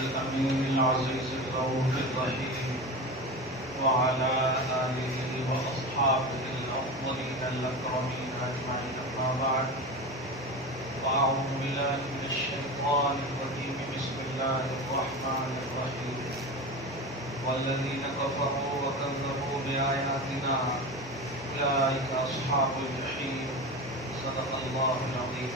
الأمين العزيز الرؤوف الرحيم وعلى آله وأصحابه الأفضلين الأكرمين أجمعين أما بعد فأعوذ بالله من الشيطان الرجيم بسم الله الرحمن الرحيم والذين كفروا وكذبوا بآياتنا أولئك أصحاب الجحيم صدق الله العظيم.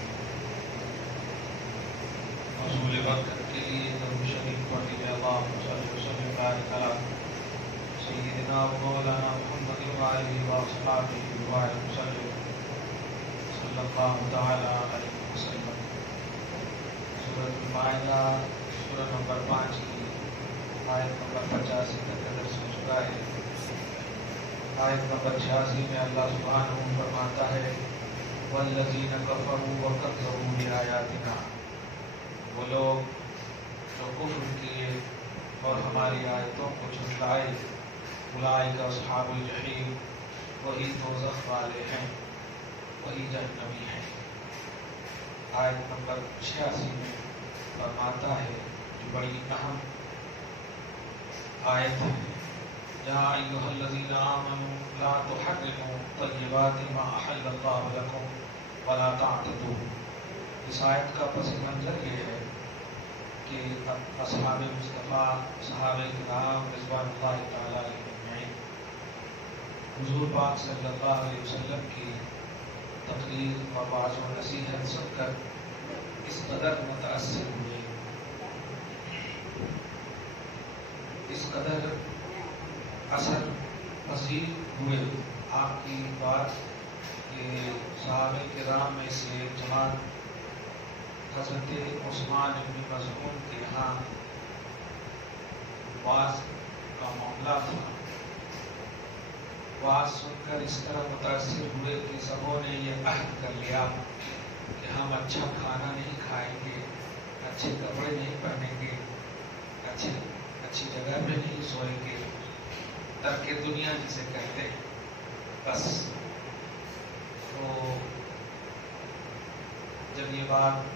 رسول برکت کے لیے درود شریف پڑھنے میں اللہم صلی وسلم وبارک علی سیدنا و مولانا محمد وآلہ وصحبہ وسلم صلی اللہ تعالی علیہ وسلم. سورۃ المائدہ سورہ نمبر 5 کی آیت نمبر 85 تک کا درس ہو چکا ہے. آیت نمبر 86 میں اللہ سبحانہ فرماتا ہے والذین کفروا وکذبوا بآیاتنا، وہ لوگ جو کفر کیے اور ہماری آیتوں کو جھٹلائے، اولئک اصحاب الجحیم، وہی دوزخ والے ہیں، وہی جہنمی ہیں. آیت نمبر 86 میں فرماتا ہے جو بڑی اہم آیت ہے، یا ایھا الذین آمنوا لا تحرموا طیبات ما احل اللہ لکم ولا تعتدوا. اس آیت کا پس منظر یہ ہے کہ اصحاب مصطفیٰ صحابہ کرام رضوان اللہ تعالیٰ علیہ اجمعین حضور پاک صلی اللہ علیہ وسلم کی تقریر اور وعظ و نصیحت سن کر اس قدر متاثر ہوئے، اس قدر اثر پذیر ہوئے آپ کی بات کہ صحابہ کرام میں سے ایک جماعت حضرت عثمان بن مظعون کے یہاں واعظ کا معاملہ تھا. واعظ سن کر اس طرح متاثر ہوئے کہ سبوں نے یہ عہد کر لیا کہ ہم اچھا کھانا نہیں کھائیں گے، اچھے کپڑے نہیں پہنیں گے، اچھی جگہ پہ نہیں سوئیں گے، ترک دنیا جسے کہتے ہیں. بس تو جب یہ بات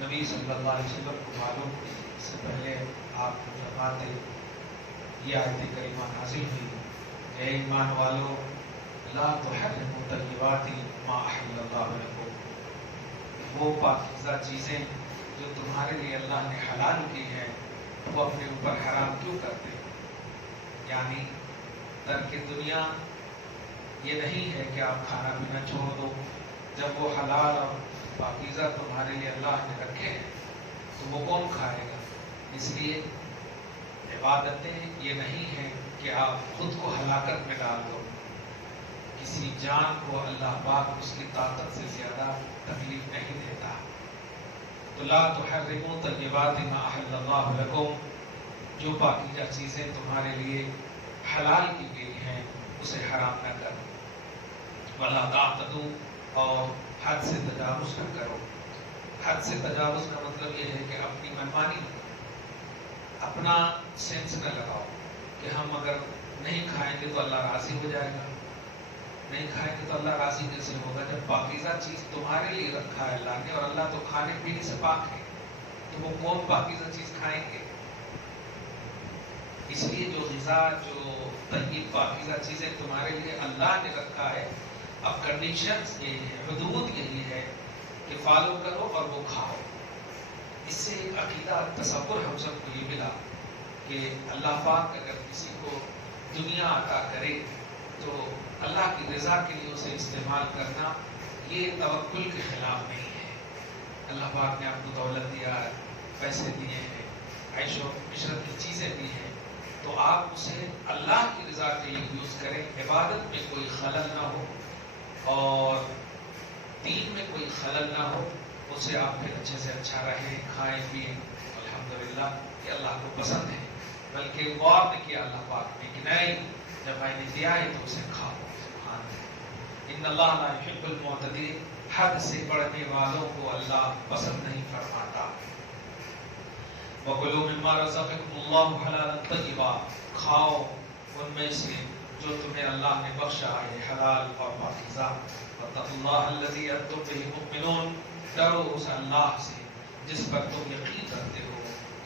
نبی صلی اللہ علیہ وسلم کو معلوم ہوئی، اس سے پہلے آپ کو فرماتے یہ آیت کریمہ نازل ہوئی، اے ایمان والو لا تحرموا طیبات ما احل اللہ لکم، وہ پاکیزہ چیزیں جو تمہارے لیے اللہ نے حلال کی ہیں وہ اپنے اوپر حرام کیوں کرتے ہیں. یعنی ترک دنیا یہ نہیں ہے کہ آپ کھانا پینا چھوڑ دو، جب وہ حلال اور پاکیزہ تمہارے لیے اللہ نے رکھے ہیں تو وہ کون کھائے گا. اس لیے عبادتیں یہ نہیں ہے کہ آپ خود کو ہلاکت میں ڈال دو. کسی جان کو اللہ پاک اس کی طاقت سے زیادہ تکلیف نہیں دیتا. تو لا تحرموا طیبات ما احل اللہ لکم، جو پاکیزہ چیزیں تمہارے لیے حلال کی گئی ہیں اسے حرام نہ کرو. ولا تعتدوا، اور حد سے تجاوز نہ کرو. حد سے تجاوز کا مطلب یہ ہے کہ اپنی منمانی نہ کرو، اپنا سینس نہ لگاؤ کہ ہم اگر نہیں کھائیں گے تو اللہ راضی ہو جائے گا. نہیں کھائیں گے تو اللہ راضی کیسے ہوگا جب پاکیزہ چیز تمہارے لیے رکھا ہے اللہ نے، اور اللہ تو کھانے پینے سے پاک ہے، تو وہ کون پاکیزہ چیز کھائیں گے. اس لیے جو غذا، جو طیب پاکیزہ چیزیں تمہارے لیے اللہ نے رکھا ہے، اب کنڈیشنز یہی ہے، حدود یہی ہے کہ فالو کرو اور وہ کھاؤ. اس سے ایک عقیدہ تصور ہم سب کو یہ ملا کہ اللہ پاک اگر کسی کو دنیا عطا کرے تو اللہ کی رضا کے لیے اسے استعمال کرنا یہ توکل کے خلاف نہیں ہے. اللہ پاک نے آپ کو دولت دیا ہے، پیسے دیے ہیں، عیش و عشرت کی چیزیں دی ہیں، تو آپ اسے اللہ کی رضا کے لیے یوز کریں. عبادت میں کوئی خلل نہ ہو اور دین میں کوئی خلل نہ ہو، اسے آپ پھر اچھے سے اچھا رہیں، کھائیں پیئیں. الحمدللہ یہ اللہ کو پسند ہے. بلکہ غور نے کیا اللہ پاک نے کہ نہیں، جب میں نے دیا ہے تو اسے کھاؤ. سبحان اللہ. ان اللہ لا يحب المعتدین، حد سے بڑھنے والوں کو اللہ پسند نہیں فرماتا. وَكُلُوا مِمَّا رَزَقَكُمُ اللَّهُ حَلَالًا طَيِّبًا، کھاؤ ان میں سے جو تمہیں اللہ نے بخشا ہے حلال اور پاکیزہ. وَاتَّقُوا اللَّهَ الَّذِي أَنتُم بِهِ مُؤْمِنُونَ، ڈرو اس اللہ سے جس پر تم یقین رکھتے ہو،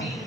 3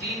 3।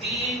3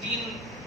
3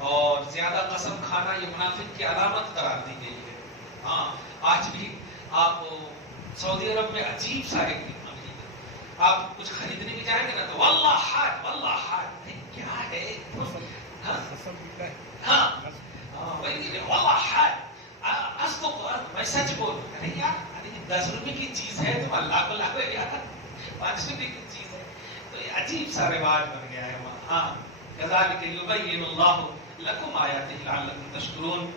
اور زیادہ قسم کھانا یہ منافق کی علامت قرار دی گئی ہے. ہاں آج بھی آپ سعودی عرب میں عجیب سا ایک آپ کچھ خریدنے بھی جائیں گے نا تو واللہ حاج کیا ہے. ہاں واللہ حاج میں سچ بول. ارے یار 10 روپے کی چیز ہے تم اللہ کو لا رہے یار 5 روپے کی چیز ہے. تو یہ عجیب سا رواج بن گیا ہے وہاں. ہاں كذلك يبين الله لكم آياته لعلكم تشكرون.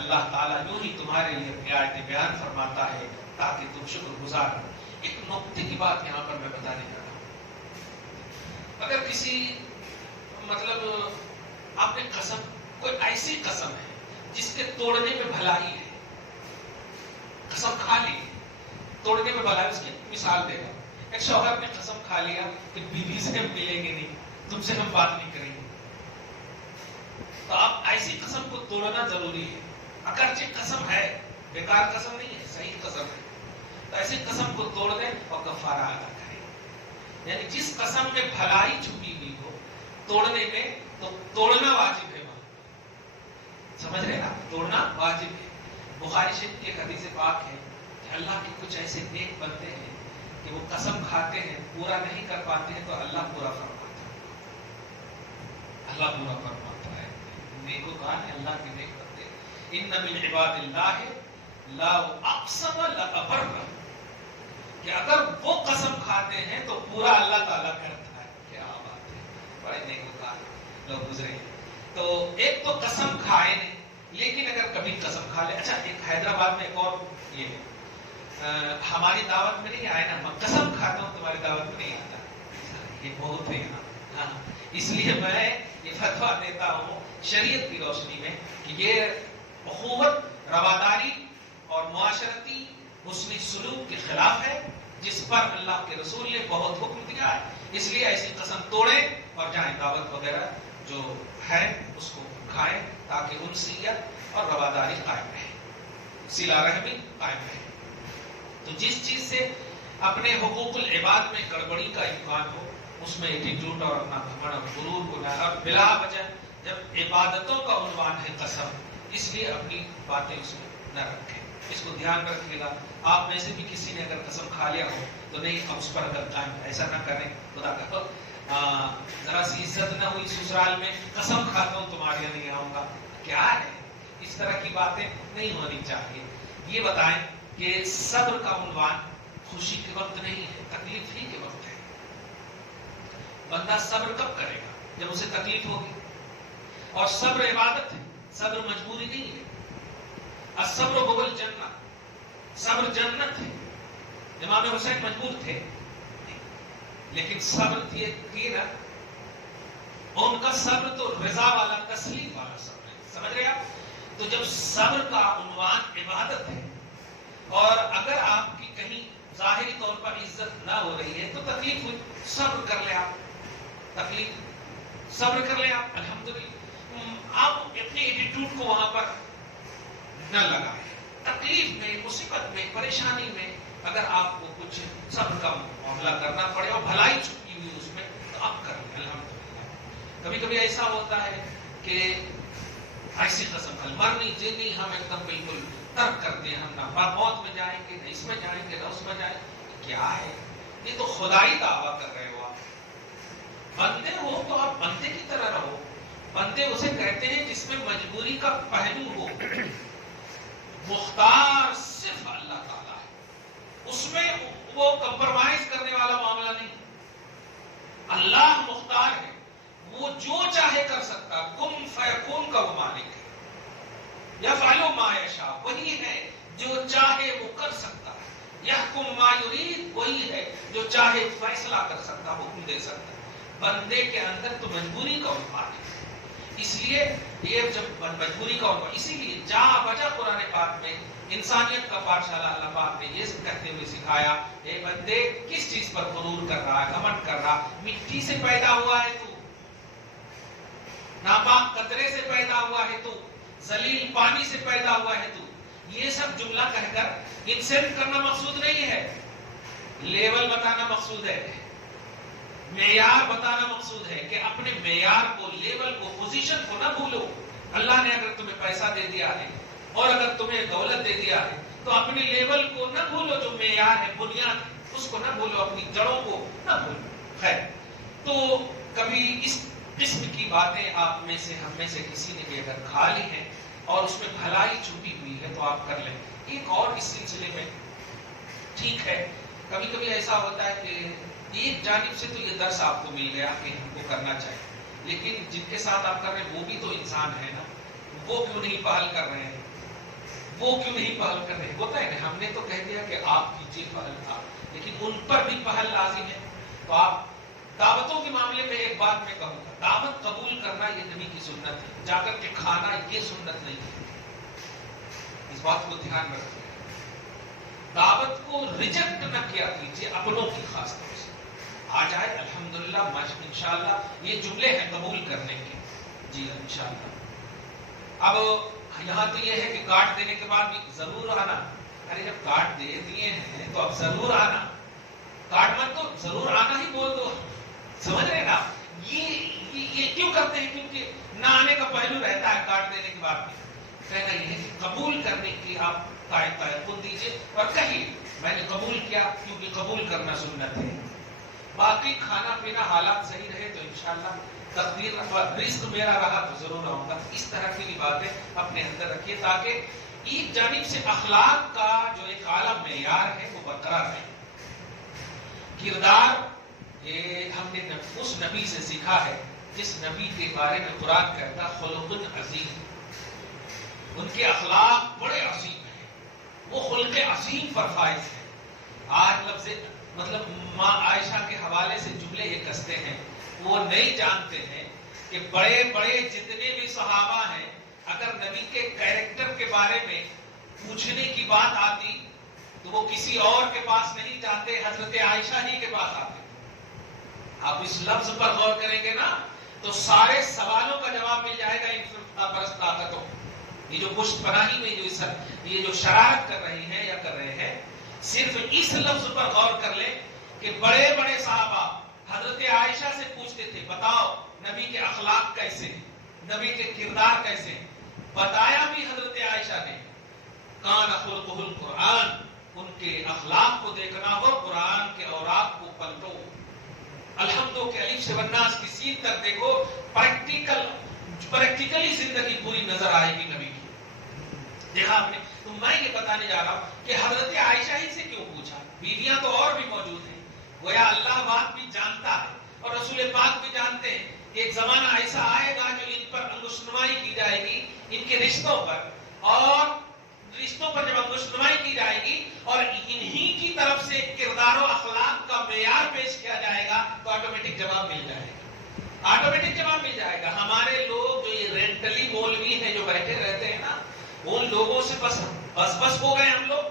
اللہ تعالیٰ یوں ہی تمہارے لیے اپنی آیتیں بیان فرماتا ہے تاکہ تم شکر گزار ہو. ایک نقطے کی بات یہاں پر میں بتانے جا رہا ہوں. اگر کسی مطلب آپ نے قسم کوئی ایسی قسم ہے جس کے توڑنے میں بھلائی ہے, قسم کھا لی توڑنے میں بھلائی, اس کی مثال دے گا. ایک شوہر نے قسم کھا لیا کہ بیوی سے ہم ملیں گے نہیں, تم سے ہم بات نہیں کریں گے. تو آپ ایسی قسم کو توڑنا ضروری ہے. اگرچہ قسم ہے, بیکار قسم نہیں ہے, صحیح قسم ہے, تو ایسی قسم کو توڑ دیں اور کفارہ ادا کریں. یعنی جس قسم میں بھلائی چھپی ہوئی ہو توڑنے میں, تو توڑنا واجب ہے. وہاں سمجھ رہے نا, توڑنا واجب ہے. بخاری شریف کی ایک حدیث پاک ہے کہ اللہ کے کچھ ایسے نیک بندے ہیں کہ وہ قسم کھاتے ہیں, پورا نہیں کر پاتے ہیں, تو اللہ پورا فرماتا ہے. اللہ پورا فرماتا ہے. نیکوکار ہے اللہ کے نیک بندے. ان من عباد اللہ لا اقسم لابر, کہ اگر وہ قسم کھاتے ہیں تو پورا اللہ تعالیٰ کرتا ہے. کیا بات ہے, بڑے نیکوکار لوگ گزرے ہیں. تو ایک تو قسم کھائے نہیں, لیکن اگر کبھی قسم کھا لے. اچھا ایک حیدرآباد میں ایک اور یہ ہے, ہماری دعوت میں نہیں آئے نا, میں قسم کھاتا ہوں تمہاری دعوت میں نہیں آتا. یہ بہت ہے یہاں. اس لیے میں یہ فتویٰ دیتا ہوں شریعت کی روشنی میں کہ یہ اخوت, رواداری اور معاشرتی حسنی سلوک کے خلاف ہے, جس پر اللہ کے رسول نے بہت حکم دیا ہے. اس لیے ایسی قسم توڑیں اور جائیں دعوت وغیرہ جو ہے اس کو کھائیں, تاکہ انسیت اور رواداری قائم رہے, صلہ رحمی قائم رہے. تو جس چیز سے اپنے حقوق العباد میں گڑبڑی کا امکان ہو, اس میں ایٹیٹیوڈ اور اپنا گھمنڈ اور غرور کو نہ, اور بلا وجہ جب عبادتوں کا عنوان ہے قسم, اس لیے اپنی باتیں اس میں نہ رکھیں. اس کو دھیان میں رکھیے گا. آپ میں سے بھی کسی نے اگر قسم کھا لیا ہو تو نہیں, اب اس پر اگر قائم, ایسا نہ کریں. خدا کا ذرا سی عزت نہ ہوئی سسرال میں, قسم کھاتا ہوں تمہارے یہاں نہیں آؤں گا. کیا ہے, اس طرح کی باتیں نہیں ہونی چاہیے. یہ بتائیں کہ صبر کا عنوان خوشی کے وقت نہیں ہے, تکلیف ہی کے وقت ہے. بندہ صبر کب کرے گا؟ جب اسے تکلیف ہوگی. اور صبر عبادت ہے, صبر مجبوری نہیں ہے. الصبر هو الجنہ, صبر جنت ہے. امام حسین مجبور تھے, لیکن صبر تھی نا, ان کا صبر تو رضا والا, تسلیم والا صبر ہے. سمجھ رہے آپ؟ تو جب صبر کا عنوان عبادت ہے, اور اگر آپ کی کہیں ظاہری طور پر عزت نہ ہو رہی ہے تو تکلیف ہوئی, صبر کر لیں آپ, تکلیف صبر کر لیں آپ, الحمدللہ. آپ اپنے ایٹیٹیوڈ کو وہاں پر نہ لگائیں. تکلیف میں, مصیبت میں, پریشانی میں اگر آپ کو کچھ صبر کا معاملہ کرنا پڑے اور بھلائی چھپی ہوئی اس میں, تو آپ کر لیں, الحمدللہ. کبھی کبھی ایسا ہوتا ہے کہ ایسی قسم مرنی جنی ہم ایک دم بالکل ترک کرتے ہیں, ہم نہ موت میں جائیں گے, نہ اس میں جائیں گے, نہ اس میں جائیں گے. کیا ہے یہ؟ تو خدائی دعویٰ کر رہے ہو آپ. بندے ہو تو آپ بندے کی طرح رہو. بندے اسے کہتے ہیں جس میں مجبوری کا پہلو ہو. مختار صرف اللہ تعالیٰ ہے, اس میں وہ کمپرومائز کرنے والا معاملہ نہیں. اللہ مختار ہے, وہ جو چاہے کر سکتا, کن فیکون کا وہ مالک ہے. یفعل ما یشاء, وہی ہے جو چاہے وہ کر سکتا ہے. یحکم ما یرید, وہی ہے جو چاہے فیصلہ کر سکتا, حکم دے سکتا. بندے کے اندر تو مجبوری کا عنوان ہے. اس لیے یہ جب مجبوری کا عنوان, اسی لیے جہاں بجا قرآن پاک میں انسانیت کا پاٹھشالہ اللہ پاک نے یہ کہتے ہوئے سکھایا, اے بندے کس چیز پر غرور کر رہا ہے, گھمنڈ کر رہا. مٹی سے پیدا ہوا ہے تو, ناپاک قطرے سے پیدا ہوا ہے تو, ذلیل پانی سے پیدا ہوا ہے تو. یہ سب جملہ کہہ کر انسلٹ کرنا مقصود نہیں ہے, لیول بتانا مقصود ہے, معیار بتانا مقصود ہے کہ اپنے معیار کو, لیول کو, پوزیشن کو نہ بھولو. اللہ نے اگر تمہیں پیسہ دے دیا ہے اور اگر تمہیں دولت دے دیا ہے تو اپنے لیول کو نہ بھولو، جو معیار ہے، بنیاد ہے، اس کو نہ بھولو، اپنی جڑوں کو نہ بھولو. خیر، تو کبھی اس قسم کی باتیں آپ میں سے، ہم میں سے کسی نے بھی اگر کھا لی ہیں اور اس میں بھلائی چھپی ہوئی ہے تو آپ کر لیں. ایک اور اس سلسلے میں ٹھیک ہے، کبھی کبھی ایسا ہوتا ہے کہ ایک جانب سے تو یہ درس آپ کو مل گیا کہ ہم کو کرنا چاہیے، لیکن جن کے ساتھ آپ کر رہے ہیں وہ بھی تو انسان ہے نا، وہ کیوں نہیں پہل کر رہے ہیں، وہ کیوں نہیں پہل کر رہے ہیں؟ ہوتا ہے نا، ہم نے تو کہہ دیا کہ آپ کیجیے پہل تھا، لیکن ان پر بھی پہل لازم ہے. تو آپ دعوتوں کے معاملے میں ایک بات میں کہوں گا، دعوت قبول کرنا یہ نبی کی سنت ہے، جا کر کے کھانا یہ سنت نہیں ہے. اس بات کو دھیان میں رکھیں. دعوت کو ریجیکٹ نہ کیا کیجیے اپنوں کی، خاص طور سے آ جائے الحمدللہ انشاءاللہ، یہ جملے ہیں قبول کرنے کے. جی انشاءاللہ. اب یہاں تو یہ ہے کہ کارڈ دینے کے بعد بھی ضرور آنا. ارے جب کارڈ دے دیے ہیں تو اب ضرور آنا، کارڈ مت تو ضرور آنا ہی بول دو. سمجھ رہے نا؟ یہ کیوں کرتے ہیں؟ کیونکہ نہ آنے کا پہلو رہتا ہے کارڈ دینے کے بعد بھی. کہنا یہ ہے کہ قبول کرنے کی آپ تیقن دیجیے اور کہیے میں نے قبول کیا، کیونکہ قبول کرنا سنت ہے. باقی کھانا پینا حالات صحیح رہے تو انشاءاللہ تقدیر رزق میرا رہا تو ضرور آؤں گا. اس طرح کی باتیں اپنے اندر رکھیے تاکہ ایک جانب سے اخلاق کا جو ایک اعلیٰ معیار ہے وہ برقرار رہے. کردار یہ ہم نے اس نبی سے سیکھا ہے جس نبی کے بارے میں قرآن کہتا خلق عظیم، ان کے اخلاق بڑے عظیم ہیں، وہ خلق عظیم پر فائز ہے. آج لفظ مطلب ماں عائشہ کے حوالے سے جملے یہ کستے ہیں، وہ نہیں جانتے ہیں کہ بڑے بڑے جتنے بھی صحابہ ہیں اگر نبی کے کیریکٹر کے بارے میں پوچھنے کی بات آتی تو وہ کسی اور کے پاس نہیں جاتے، حضرت عائشہ ہی کے پاس آتے. آپ اس لفظ پر غور کریں گے نا تو سارے سوالوں کا جواب مل جائے گا. ان پرست طاقتوں، یہ جو پشت پناہی میں یہ جو شرارت کر رہی ہیں یا کر رہے ہیں، صرف اس لفظ پر غور کر لیں کہ بڑے بڑے صحابہ حضرت عائشہ سے پوچھتے تھے بتاؤ نبی کے اخلاق کیسے ہیں، نبی کے کردار کیسے ہیں. بتایا بھی حضرت عائشہ نے، کان خلقہ القرآن، ان کے اخلاق کو دیکھنا ہو قرآن کے اوراق کو پلٹو، الحمدو کے الف سے والناس کی سین تک دیکھو، پریکٹیکلی زندگی پوری نظر آئے گی نبی کی. دیکھا آپ نے؟ تو میں یہ بتانے جا رہا ہوں کہ حضرت عائشہ ہی سے کیوں پوچھا، بیویاں تو اور بھی موجود ہیں. گویا اللہ بات بھی جانتا ہے اور رسول پاک بھی جانتے ہیں کہ ایک زمانہ ایسا آئے گا جو ان پر انگشتنمائی کی جائے گی، ان کے رشتوں پر، اور رشتوں پر جب انگشتنمائی کی جائے گی اور انہی کی طرف سے کردار و اخلاق کا معیار پیش کیا جائے گا تو آٹومیٹک جواب مل جائے گا، آٹومیٹک جواب مل جائے گا. ہمارے لوگ جو یہ رینٹلی مولوی ہیں جو بیٹھے رہتے ہیں نا، ان لوگوں سے بس ہو گئے ہم لوگ.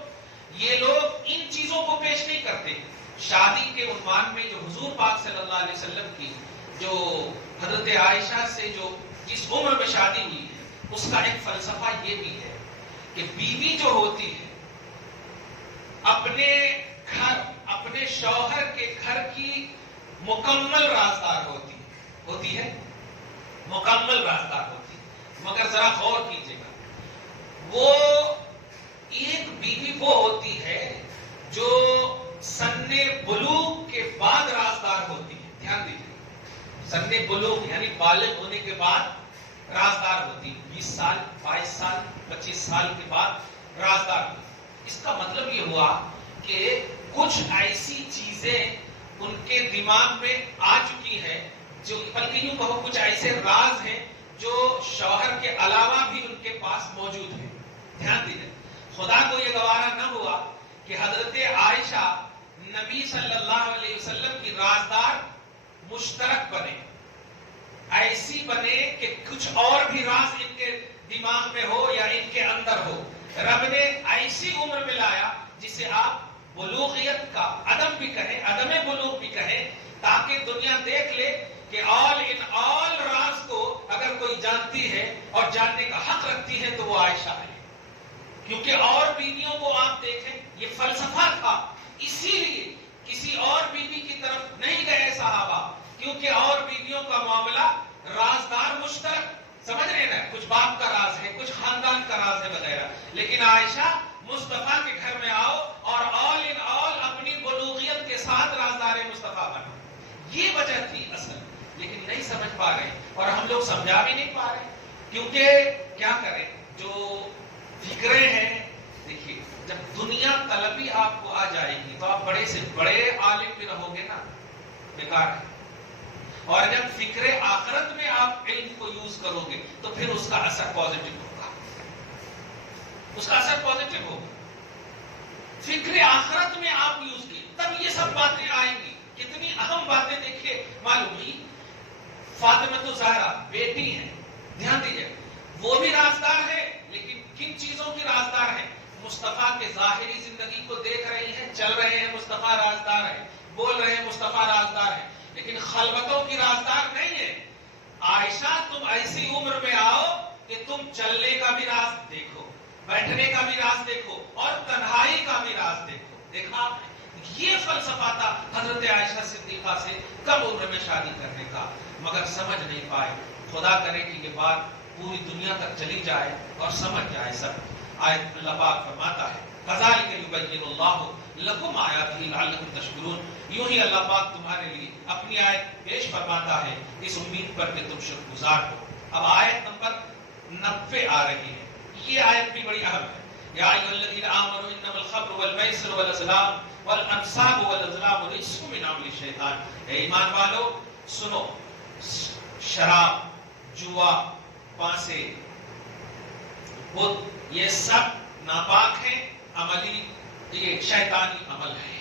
یہ لوگ ان چیزوں کو پیش نہیں کرتے. شادی کے عنوان میں جو حضور پاک صلی اللہ علیہ وسلم کی جو حضرت عائشہ سے جو جس عمر میں شادی ہوئی ہے، اس کا ایک فلسفہ یہ بھی ہے کہ بیوی جو ہوتی ہے اپنے گھر، اپنے شوہر کے گھر کی مکمل رازدار ہوتی ہے، مکمل رازدار ہوتی ہے. مگر ذرا غور کیجیے گا، وہ ایک بیوی وہ ہوتی ہے جو سن بلوغ کے بعد رازدار ہوتی ہے. دھیان دیجیے، سن بلوغ یعنی بالغ ہونے کے بعد رازدار ہوتی ہے. 20 سال 22 سال 25 سال کے بعد رازدار ہوتی. اس کا مطلب یہ ہوا کہ کچھ ایسی چیزیں ان کے دماغ میں آ چکی ہیں، جو بلکہ یوں کہو کچھ ایسے راز ہیں جو شوہر کے علاوہ بھی ان کے پاس موجود ہیں. دھیان دیجیے، خدا کو یہ گوارا نہ ہوا کہ حضرت عائشہ نبی صلی اللہ علیہ وسلم کی رازدار مشترک بنے، ایسی بنے کہ کچھ اور بھی راز ان کے دماغ میں ہو یا ان کے اندر ہو. رب نے ایسی عمر میں لایا جسے آپ بلوغیت کا عدم بھی کہیں، عدم بلوغ بھی کہیں، تاکہ دنیا دیکھ لے کہ آل ان آل راز کو اگر کوئی جانتی ہے اور جاننے کا حق رکھتی ہے تو وہ عائشہ ہے. کیونکہ اور بیویوں کو آپ دیکھیں، یہ فلسفہ تھا، اسی لیے کسی اور بیوی کی طرف نہیں گئے صحابہ، کیونکہ اور بیویوں کا معاملہ رازدار مشترک سمجھ رہے نا، کچھ باپ کا راز ہے، کچھ خاندان کا راز ہے وغیرہ. لیکن عائشہ مصطفیٰ کے گھر میں آؤ اور آل ان آل اپنی بلوغیت کے ساتھ رازدار مصطفیٰ بنو. یہ وجہ تھی اصل، لیکن نہیں سمجھ پا رہے اور ہم لوگ سمجھا بھی نہیں پا رہے. کیونکہ کیا کریں، جو فکرے ہیں، دیکھیے جب دنیا طلبی آپ کو آ جائے گی تو آپ بڑے سے بڑے عالم بھی رہو گے نا، بیکار ہے. اور جب فکر آخرت میں آپ علم کو یوز کرو گے تو پھر اس کا اثر پازیٹو ہوگا، اس کا اثر پازیٹو ہوگا. فکر آخرت میں آپ یوز کی تب یہ سب باتیں آئیں گی. کتنی اہم باتیں دیکھیے معلوم ہوئی. فاطمہ الزہرا بیٹی ہیں، دھیان دیجیے، وہ بھی رازدار ہے، لیکن کن چیزوں کی رازدار ہے؟ مصطفیٰ کے ظاہری زندگی کو دیکھ رہی ہیں، چل رہے ہیں، مصطفیٰ رازدار ہے، بول رہے ہیں، مصطفیٰ رازدار ہے، لیکن خلوتوں کی رازدار نہیں ہے. عائشہ تم ایسی عمر میں آؤ کہ تم چلنے کا بھی راز دیکھو، بیٹھنے کا بھی راز دیکھو، اور تنہائی کا بھی راز دیکھو. دیکھا آپ نے، یہ فلسفہ تھا حضرت عائشہ صدیقہ سے کم عمر میں شادی کرنے کا، مگر سمجھ نہیں پائے. خدا کرے کہ یہ بات پوری دنیا تک چلی جائے اور سمجھ جائے سب. آیت اللہ پاک فرماتا ہے کذالک یبین اللہ لکم آیاتہ لعلکم تشکرون. یوں ہی اللہ پاک تمہارے لیے اپنی آیت پیش فرماتا ہے اس امید پر کہ تم شکر گزار ہو. اب آیت نمبر 90 آ رہی ہے. یہ آیت بھی بڑی اہم ہے. یا ایھا الذین آمنوا انما الخمر والمیسر والازلام والانصاب والازلام رجس من عمل الشیطان. اے ایمان والو سنو، شراب، جوا، پانسے، بت، یہ سب ناپاک ہیں، عملی یہ شیطانی عمل ہے.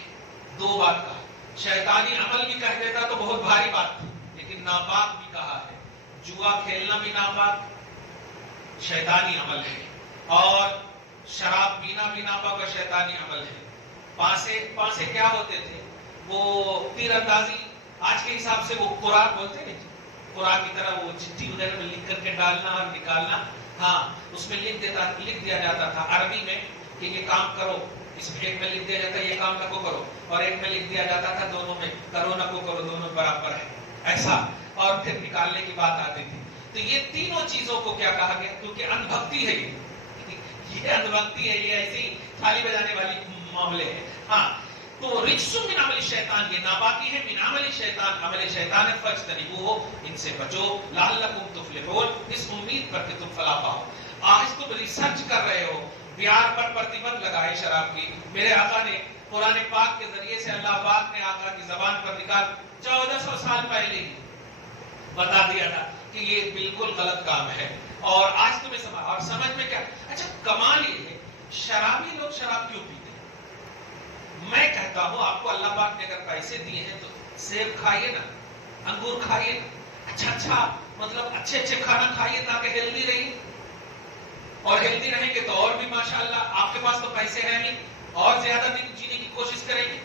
دو بات کہا، شیطانی عمل بھی کہہ دیتا تو بہت بھاری بات تھی، لیکن ناپاک بھی کہا ہے. جوا کھیلنا بھی ناپاک شیطانی عمل ہے، اور شراب پینا بھی ناپاک اور شیطانی عمل ہے. پانسے کیا ہوتے تھے؟ وہ تیر اندازی، آج کے حساب سے وہ قرآن بولتے ہیں، قرآن کی طرح وہ چٹھی وغیرہ میں لکھ کر کے ڈالنا اور نکالنا. ہاں، اس میں لکھ دیا جاتا تھا عربی میں کہ یہ کام کرو. اس میں ایک میں لکھ دیا جاتا ہے یہ کام نہ کو کرو، اور ایک میں لکھ دیا جاتا تھا دونوں میں کرو نہ کو کرو، دونوں برابر ہے ایسا، اور پھر نکالنے کی بات آتی تھی. تو یہ تینوں چیزوں کو کیا کہا گیا؟ کیونکہ اندھ بھکتی ہے، یہ اندھ بھکتی ہے، یہ ایسی تھالی بجانے والی معاملے ہے. ہاں، تو رجس من عمل الشیطان، یہ ناپاکی ہے من عمل الشیطان، عمل شیطان فاجتنبوہ، ان سے بچو، لعلکم تفلحون، اس امید پر کہ تم فلاح پاؤ. آج تم ریسرچ کر رہے ہو، بہار پر پرتیبندھ لگائے شراب کی. میرے آقا نے قرآن پاک کے ذریعے سے، اللہ پاک نے آقا کی زبان پر نکال 1400 سال پہلے ہی بتا دیا تھا کہ یہ بالکل غلط کام ہے. اور آج تمہیں سمجھ میں کیا؟ اچھا، کمال یہ ہے شرابی لوگ شراب کیوں پیتے ہیں؟ میں کہتا ہوں آپ کو اللہ پاک نے اگر پیسے دیے ہیں تو سیب کھائیے نا، انگور کھائیے نا، اچھا مطلب اچھے کھانا کھائیے تاکہ ہیلدی رہیے. اور ہیلدی رہیں گے تو اور بھی ماشاءاللہ، آپ کے پاس تو پیسے ہیں نہیں، اور زیادہ دن جینے کی کوشش کریں گے.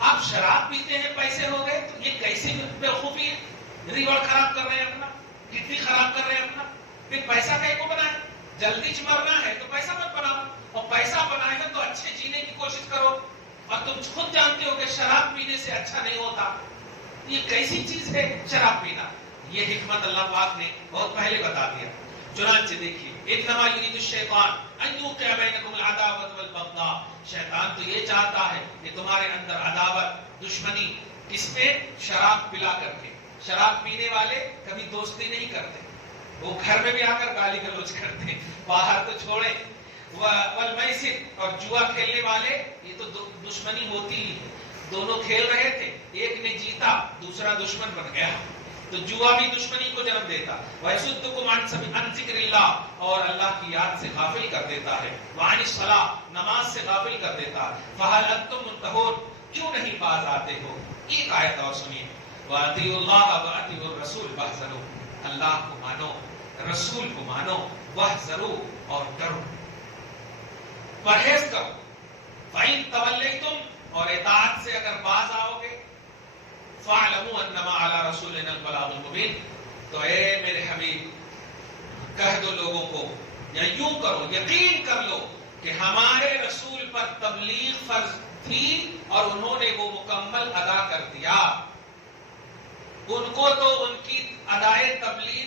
آپ شراب پیتے ہیں، پیسے ہو گئے، تو یہ کیسی بیوقوفی ہے؟ لیور خراب کر رہے ہیں اپنا، کڈنی خراب کر رہے ہیں اپنا، پھر پیسہ کہیں کو بنائیں؟ جلدی مرنا ہے تو پیسہ مت بناؤ، اور پیسہ بنائے گا تو اچھے جینے کی کوشش کرو. اور تم خود جانتے ہو کہ شراب پینے سے اچھا نہیں ہوتا. یہ کیسی چیز ہے شراب پینا؟ یہ حکمت اللہ پاک نے بہت پہلے بتا دیا. چنانچہ دیکھیے انما یرید الشیطان ان یوقع بینکم العداوۃ والبغضاء. شیطان تو یہ چاہتا ہے کہ تمہارے اندر عداوت، دشمنی، کس میں؟ شراب پلا کر کے. شراب پینے والے کبھی دوستی نہیں کرتے، وہ گھر میں بھی آ کر گالی گلوچ کرتے ہیں، باہر تو چھوڑے. والمیسر، اور جوا کھیلنے والے، یہ تو دشمنی ہوتی ہی ہے. دونوں کھیل رہے تھے، ایک نے جیتا، دوسرا دشمن بن گیا، تو جوا بھی دشمنی کو جنم دیتا. وَيَصُدُّكُمْ عَنْ ذِكْرِ اللَّهِ، اور اللہ کی یاد سے غافل کر دیتا ہے. وَعَنِ الصَّلَاةِ، نماز سے غافل کر دیتا ہے. فَهَلْ أَنْتُمْ مُنْتَهُونَ، کیوں نہیں باز آتے ہو؟ ایک آیت اور سنیے. وَأَطِيعُوا اللَّهَ وَأَطِيعُوا الرَّسُولَ وَاحْذَرُوا، اللہ کو مانو، رسول کو مانو، وَاحْذَرُوا، اور ڈرو، پرہیز کرو. فَإِن تَوَلَّيْتُمْ، اور اطاعت سے اگر باز آؤ گے، فَاعْلَمُوا أَنَّمَا عَلَى رَسُولِنَا الْبَلَاغُ الْمُبِينُ، تو اے میرے حبیب کہہ دو لوگوں کو، یا یوں کرو، یقین کر لو کہ ہمارے رسول پر تبلیغ فرض تھی اور انہوں نے وہ مکمل ادا کر دیا. ان کو تو ان کی ادائے تبلیغ